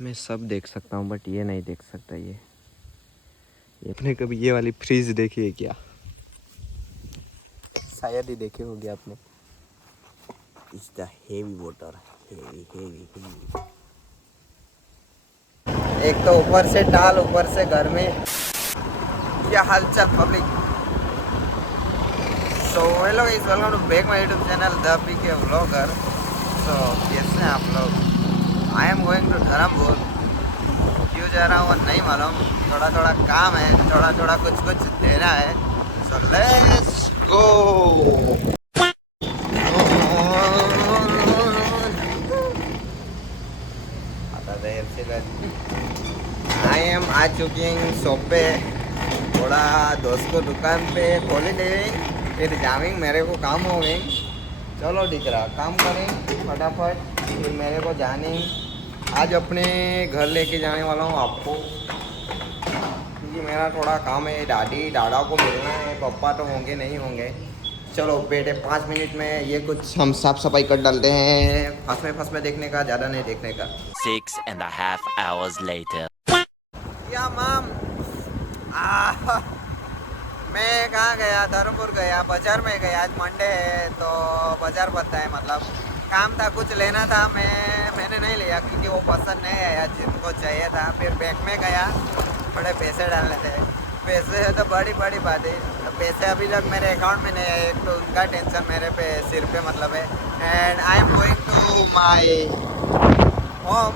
मैं सब देख सकता हूँ बट ये नहीं देख सकता। ये आपने कभी ये वाली फ्रीज देखी है क्या? शायद ही देखे होंगे आपने। It's the heavy water, heavy heavy heavy. एक तो ऊपर से टाल, ऊपर से गर्मी। क्या हालचाल public? So hello guys, welcome to back my YouTube channel the PK vlogger. So कैसे हैं आप लोग? I am going to Dharampur. क्यों जा रहा हूँ नहीं मालूम, थोड़ा थोड़ा काम है, थोड़ा थोड़ा कुछ कुछ देना है। So let's go. I am आ चुकी हैं शॉप पे। थोड़ा दोस्त को दुकान पे खोली देंगे, फिर जावेंगे, मेरे को काम हो गए। चलो दिख रहा काम करें फटाफट, फिर मेरे को जाने। आज अपने घर लेके जाने वाला हूँ आपको, क्योंकि मेरा थोड़ा काम है। दादी दादा को मिलना है, पापा तो होंगे नहीं होंगे। चलो बेटे 5 मिनट में ये कुछ हम साफ सफाई कर डालते हैं। फंस में देखने का, ज़्यादा नहीं देखने का। 6.5 hours later. या माम मैं कहाँ गया? धर्मपुर गया, बाजार में गया। आज मंडे है तो बाजार पड़ता है, मतलब काम था, कुछ लेना था। मैंने नहीं लिया क्योंकि वो पसंद नहीं आया जिनको चाहिए था। फिर बैंक में गया, थोड़े पैसे डालने थे। पैसे है तो बड़ी बड़ी बात है। पैसे अभी तक मेरे अकाउंट में नहीं आए, एक तो उनका टेंशन मेरे पे सिर पे मतलब है। And I am going to my home,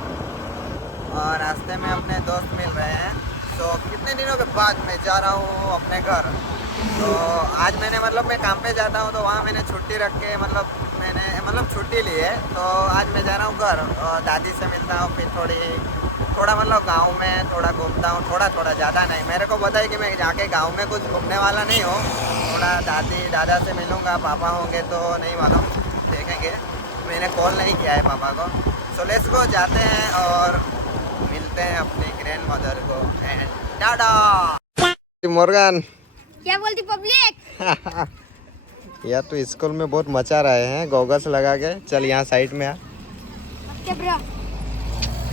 और रास्ते में अपने दोस्त मिल रहे हैं। तो कितने दिनों के बाद मैं जा रहा हूँ अपने घर। तो आज मैंने मतलब मैं काम पे जाता हूँ तो वहाँ मैंने छुट्टी रख के मैंने छुट्टी ली है। तो आज मैं जा रहा हूँ घर, और दादी से मिलता हूँ। फिर थोड़ा मतलब गांव में थोड़ा घूमता हूँ, थोड़ा ज़्यादा नहीं। मेरे को पता है कि मैं जाके गांव में कुछ घूमने वाला नहीं हूँ। थोड़ा दादी दादा से मिलूँगा, पापा होंगे तो नहीं मालूम, देखेंगे। मैंने कॉल नहीं किया है पापा को। सो लेट्स गो, जाते हैं और मिलते हैं अपनी ग्रैंड मदर को। And Tata Morgan. क्या बोलती पब्लिक? यार तू स्कूल में बहुत मचा रहे हैं गॉगल्स लगा के। चल यहाँ साइड में आ। क्या ब्रो?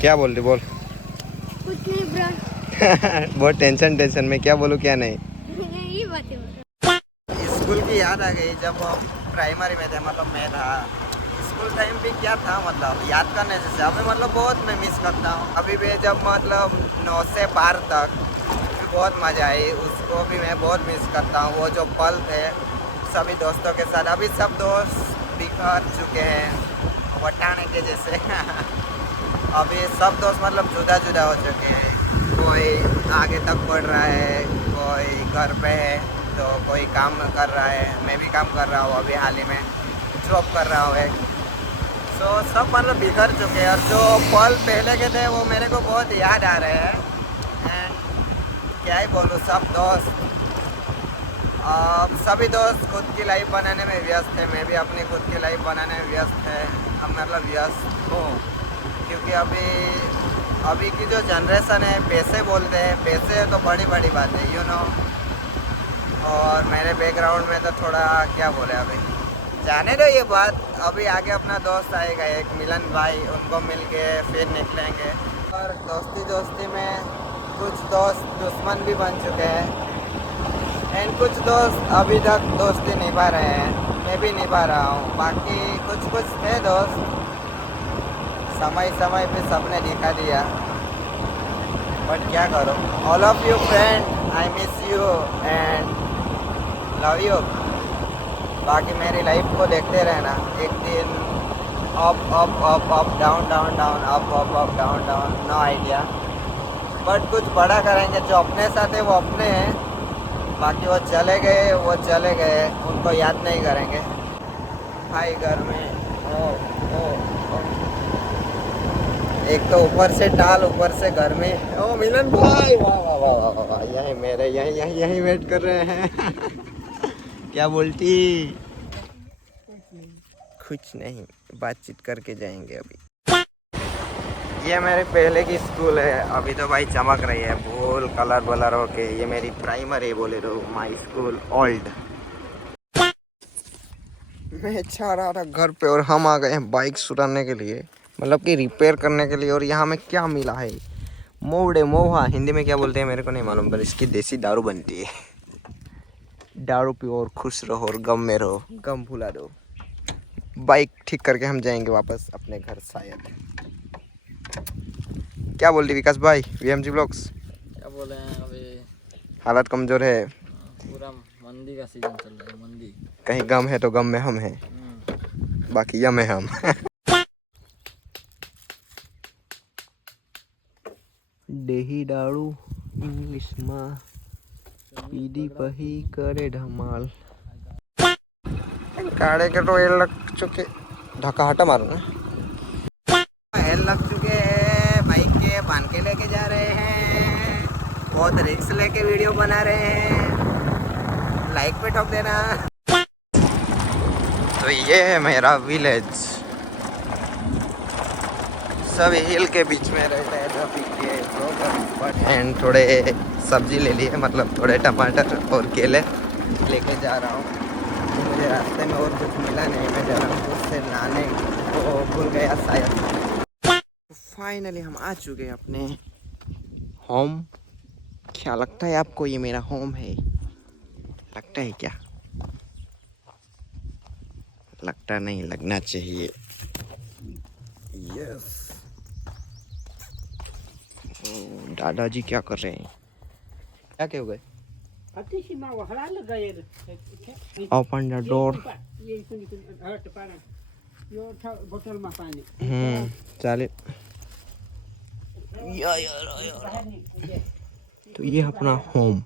क्या बोल रही बोल? कुछ नहीं ब्रो। बहुत टेंशन में, क्या बोलूँ क्या नहीं। ये बात है। स्कूल की याद आ गई जब हम प्राइमरी में थे, मतलब मैं था। स्कूल टाइम भी क्या था, मतलब याद करने जैसे अभी, मतलब बहुत मैं मिस करता हूँ अभी भी। जब मतलब 9 से 12 तक भी बहुत मज़ा आई, उसको भी मैं बहुत मिस करता हूँ। वो जो पल थे सभी दोस्तों के साथ। अभी सब दोस्त बिखर चुके हैं वटाने के जैसे। अभी सब दोस्त मतलब जुदा जुदा हो चुके हैं। कोई आगे तक बढ़ रहा है, कोई घर पे है, तो कोई काम कर रहा है। मैं भी काम कर रहा हूँ, अभी हाल ही में जॉब कर रहा हूँ एक। तो सब मतलब बिखर चुके हैं, और जो पल पहले के थे वो मेरे को बहुत याद आ रहे हैं। एंड क्या ही बोलूँ, सब दोस्त सभी दोस्त खुद की लाइफ बनाने में व्यस्त है। मैं भी अपनी खुद की लाइफ बनाने में व्यस्त है, अब मतलब व्यस्त हूँ। क्योंकि अभी की जो जनरेशन है, पैसे बोलते हैं, पैसे तो बड़ी बड़ी बात है, यू नो। और मेरे बैकग्राउंड में तो थोड़ा क्या बोले, अभी जाने दो ये बात। अभी आगे अपना दोस्त आएगा एक मिलन भाई, उनको मिल के फिर निकलेंगे। और दोस्ती में कुछ दोस्त दुश्मन भी बन चुके हैं, एंड कुछ दोस्त अभी तक दोस्ती निभा रहे हैं। मैं भी निभा रहा हूँ। बाकी कुछ थे दोस्त, समय पे सबने दिखा दिया। बट क्या करो, all of you friend, I miss you and love you. बाकी मेरी लाइफ को देखते रहना, एक दिन up down up down, no idea. But कुछ बड़ा करेंगे। जो अपने साथ है वो अपने हैं, बाकी वो चले गए, उनको याद नहीं करेंगे। भाई घर में एक तो ऊपर से टाल, ऊपर से घर में। ओ मिलन भाई, वाह वाह वाह वाह वाह, यही मेरे यही वेट कर रहे हैं। क्या बोलती? कुछ नहीं, बातचीत करके जाएंगे अभी। ये मेरे पहले की स्कूल है, अभी तो भाई चमक रही है फुल कलर होके। ये मेरी प्राइमरी बोले तो माई स्कूल ओल्ड। मैं चाह रहा था घर पे, और हम आ गए हैं बाइक सुधारने के लिए। मतलब कि रिपेयर करने के लिए। और यहाँ में क्या मिला है, मोवड़े मोहा, हिंदी में क्या बोलते हैं मेरे को नहीं मालूम, पर इसकी देसी दारू बनती है। दारू पियो और खुश रहो और गम में रहो, गम भुला दो। बाइक ठीक करके हम जाएंगे वापस अपने घर शायद। क्या बोलते विकास भाई, वीएमजी ब्लॉग्स? क्या बोले हैं अभी, हालत कमजोर है, पूरा मंदी का सीजन चल रहा है, मंदी। कहीं गम है तो गम में हम हैं, बाकी यम है हम। देही दारू इंग्लिश में पीदी पही करे धमाल। काड़े के तो एल लग चुके, ढका हटा मारो ना। एल लग चुके हैं, बाइक के बांध के लेके जा रहे हैं, बहुत रिस्क लेके वीडियो बना रहे हैं, लाइक पे ठोक देना। तो ये है मेरा विलेज, सब हिल के बीच में रहता है। एंड थोड़े सब्जी ले लिए, मतलब थोड़े टमाटर और केले लेके जा रहा हूँ। मुझे रास्ते में और कुछ मिला नहीं, मैं जा रहा हूँ उससे नहाने को भूल गया शायद। फाइनली हम आ चुके हैं अपने होम। क्या लगता है आपको ये मेरा होम है? लगता है क्या? लगता नहीं, लगना चाहिए। यस। दादाजी क्या कर रहे हैं? क्या क्यों गए? Open the door. चाले। तो ये अपना होम।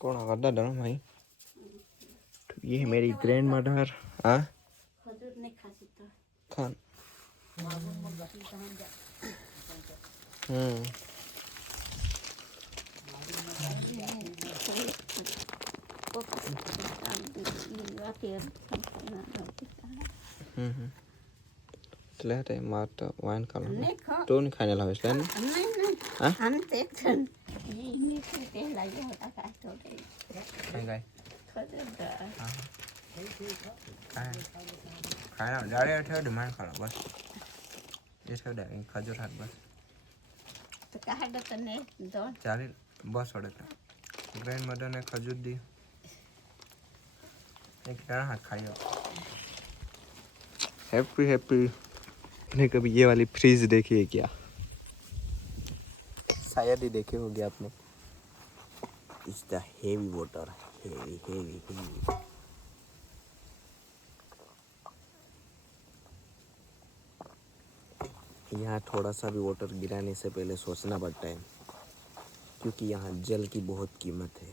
कौन आगा था भाई? तो ये है मेरी ग्रैंड मदर। हाँ Khan. Selain mata wine kalau tuh nih kayaknya lah selain hah kayak kayak dari theo di mana kalau bos dia theo dari khajur hat bos cari bos udah grandmother ने खजूर दी, एक क्या हाथ खाइयो। Happy happy. आपने कभी ये वाली फ्रीज देखी है क्या? शायद ही देखे होगे आपने। It's the heavy water, heavy heavy heavy. यहाँ थोड़ा सा भी वाटर गिराने से पहले सोचना पड़ता है, क्योंकि यहाँ जल की बहुत कीमत है।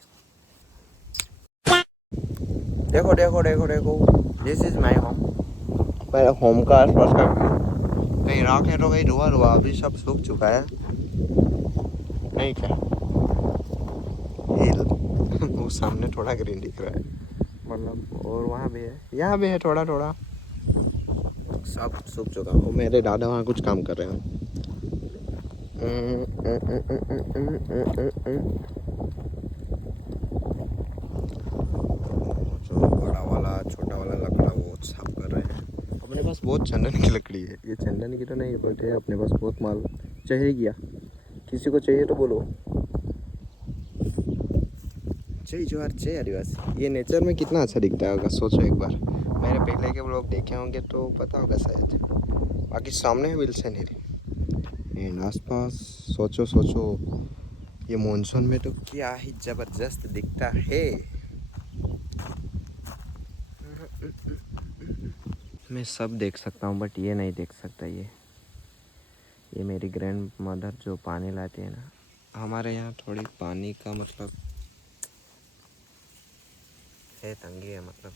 देखो देखो देखो देखो, दिस इज माय होम। मेरे होम का आसपास का कहीं राख है तो कहीं धुआं धुआं, अभी सब सूख चुका है। नहीं क्या हिल वो सामने थोड़ा ग्रीन दिख रहा है, मतलब और वहाँ भी है, यहाँ भी है थोड़ा थोड़ा, सब सूख चुका। वो मेरे दादा वहाँ कुछ काम कर रहे हैं। जो बड़ा वाला छोटा वाला लकड़ा वो साफ कर रहे हैं। अपने पास बहुत चंदन की लकड़ी है, ये चंदन की तो नहीं बट है अपने पास बहुत माल। चाहिए क्या? किसी को चाहिए तो बोलो। जय जोहार जय आदिवासी। ये नेचर में कितना अच्छा दिखता होगा, सोचो एक बार। मेरे पहले के लोग देखे होंगे तो पता होगा शायद। बाकी सामने है विल्सन हिल एंड आसपास सोचो सोचो, ये मॉनसून में तो क्या ही जबरदस्त दिखता है। मैं सब देख सकता हूँ बट ये नहीं देख सकता। ये मेरी ग्रैंड मदर जो पानी लाती है ना, हमारे यहाँ थोड़ी पानी का मतलब है, तंगी है। मतलब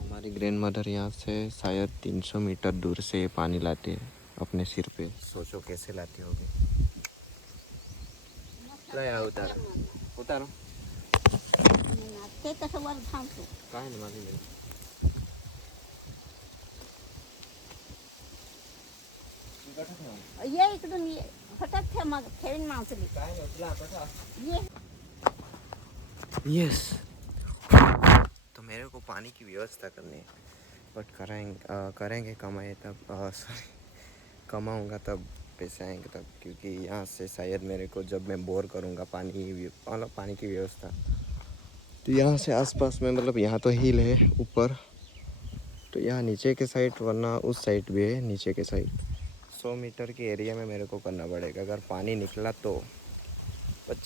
हमारी ग्रैंड मदर यहाँ से शायद 300 मीटर दूर से पानी लाती है अपने सिर पे। सोचो कैसे लाती होगी। उतारो उतारो कहाँ है मालूम नहीं। ये एकदम ये फटक थे मग फेविन माउसली ये यस मेरे को पानी की व्यवस्था करनी है, बट करेंगे कमाए तब सॉरी कमाऊँगा तब पैसे आएंगे तब, क्योंकि यहाँ से शायद मेरे को जब मैं बोर करूँगा पानी की व्यवस्था, तो यहाँ से आसपास में मतलब यहाँ तो हिल है ऊपर, तो यहाँ नीचे के साइड वरना उस साइड भी है नीचे के साइड 100 मीटर के एरिया में मेरे को करना पड़ेगा। अगर पानी निकला तो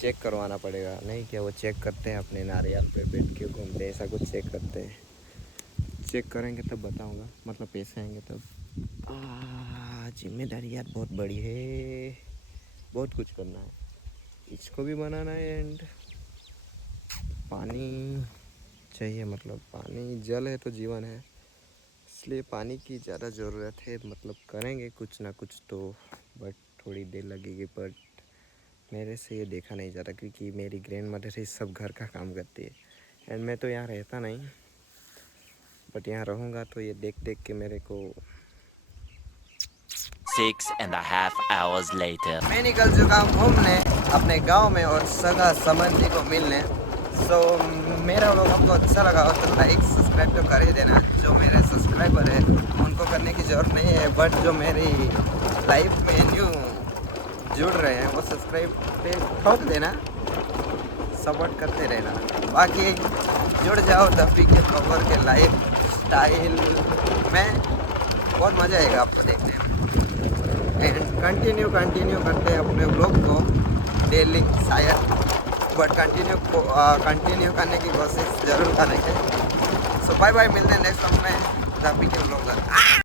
चेक करवाना पड़ेगा, नहीं क्या वो चेक करते हैं अपने नारियल पे बैठ के घूमते हैं, ऐसा कुछ चेक करते हैं। चेक करेंगे तब बताऊंगा, मतलब पैसे आएंगे तब। जिम्मेदारी यार बहुत बड़ी है, बहुत कुछ करना है, इसको भी बनाना है एंड पानी चाहिए, मतलब पानी जल है तो जीवन है, इसलिए पानी की ज़्यादा ज़रूरत है। मतलब करेंगे कुछ ना कुछ तो, बट थोड़ी देर लगेगी, बट मेरे से ये देखा नहीं जाता क्योंकि मेरी ग्रैंड मदर ही सब घर का काम करती है एंड मैं तो यहाँ रहता नहीं, बट यहाँ रहूँगा तो ये देख देख के मेरे को 6.5 hours later. मैं निकल चुका हूँ घूमने अपने गांव में और सगा संबंधी को मिलने। सो मेरा व्लॉग आपको अच्छा लगा हो तो लाइक सब्सक्राइब तो कर ही देना। जो मेरे सब्सक्राइबर है उनको करने की ज़रूरत नहीं है, बट जो मेरी लाइफ में न्यू जुड़ रहे हैं वो सब्सक्राइब पे ठोक देना, सपोर्ट करते रहना। बाकी जुड़ जाओ दफी के ब्लॉगर के लाइफ स्टाइल में, बहुत मज़ा आएगा आपको देखने में। एंड कंटिन्यू करते हैं अपने ब्लॉग को डेली शायद, बट कंटिन्यू करने की कोशिश ज़रूर करेंगे। सो बाय बाय, मिलते हैं नेक्स्ट में दफी के ब्लॉगर।